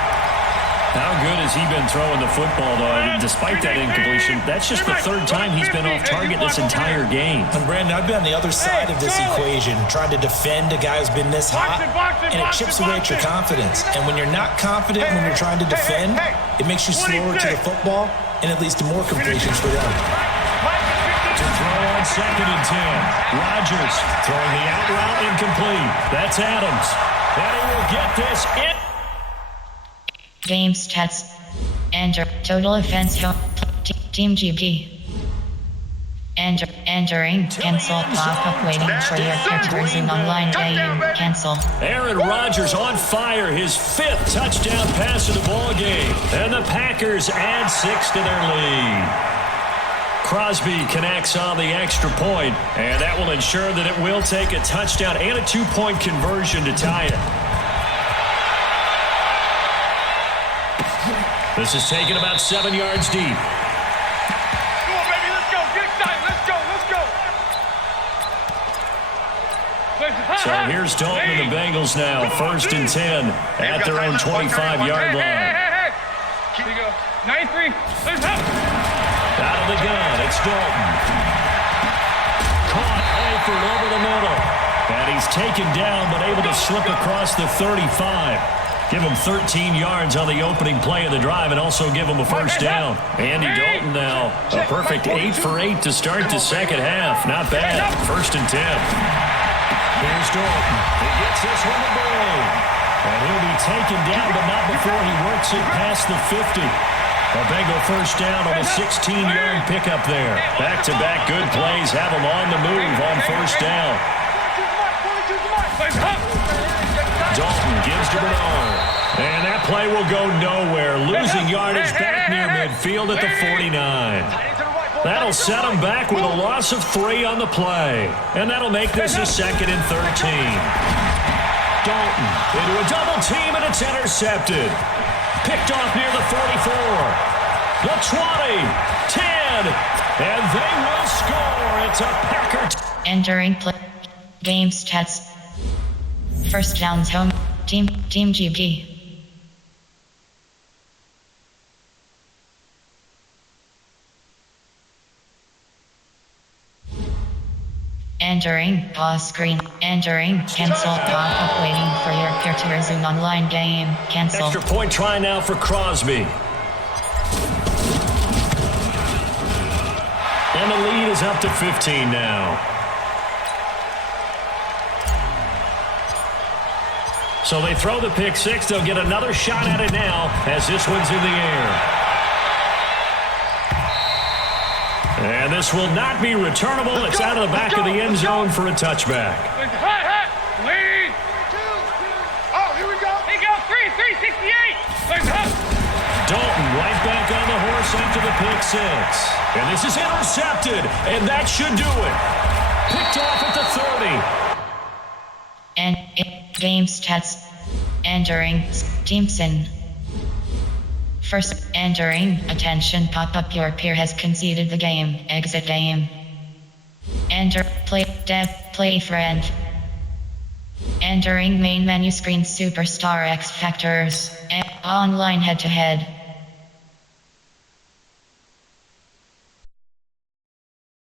How good has he been throwing the football, though? I mean, despite that incompletion, that's just the 3rd time he's been off target this entire game. And Brandon, I've been on the other side of this equation, trying to defend a guy who's been this hot, and it chips away at your confidence. And when you're not confident when you're trying to defend, it makes you slower to the football, and it leads to more completions for them. To throw on 2nd and 10. Rodgers throwing the out route incomplete. That's Adams. And he will get this in. Game stats. Enter. Total offense. Team GP. Entering. Cancel. Pop-up waiting for your characters in online game. Cancel. Aaron Rodgers on fire. His 5th touchdown pass of the ball game. And the Packers add 6 to their lead. Crosby connects on the extra point, and that will ensure that it will take a touchdown and a 2-point conversion to tie it. This is taken about 7 yards deep. Come on, baby, let's go. Get excited. Let's go. So here's Dalton and the Bengals now. 1st and 10 at their own 25-yard line. Here you go. 93. Let's go. Out of of the gun. It's Dalton. Caught Hayford over the middle. And he's taken down, but able to slip across the 35. Give him 13 yards on the opening play of the drive and also give him a first down. Andy Dalton now, a perfect 8 for 8 to start the second half. Not bad. 1st and 10. Here's Dalton. He gets this one to Boyd. And he'll be taken down, but not before he works it past the 50. A Bengal first down on a 16-yard pickup there. Back-to-back good plays have him on the move on first down. Dalton gives to Bernard. And that play will go nowhere. Losing yardage back near midfield at the 49. That'll set him back with a loss of 3 on the play. And that'll make this a 2nd and 13. Dalton into a double team, and it's intercepted. Picked off near the 44. The 20. 10. And they will score. It's a Packer. Entering play. Game stats. First downs home. Team GB. Entering pause screen. Entering cancel pop-up waiting for your peer to resume online game. Cancel. Extra point try now for Crosby. And the lead is up to 15 now. So they throw the pick 6. They'll get another shot at it now as this one's in the air. And this will not be returnable. It's out of the back of the end zone for a touchback. Lead. Oh, here we go. Here we go. 368. Dalton right back on the horse after the pick 6. And this is intercepted. And that should do it. Picked off at the 30. And game stats. Entering Steamson. First, entering attention pop-up. Your peer has conceded the game. Exit game. Enter play play friend. Entering main menu screen Superstar X Factors. Online head-to-head.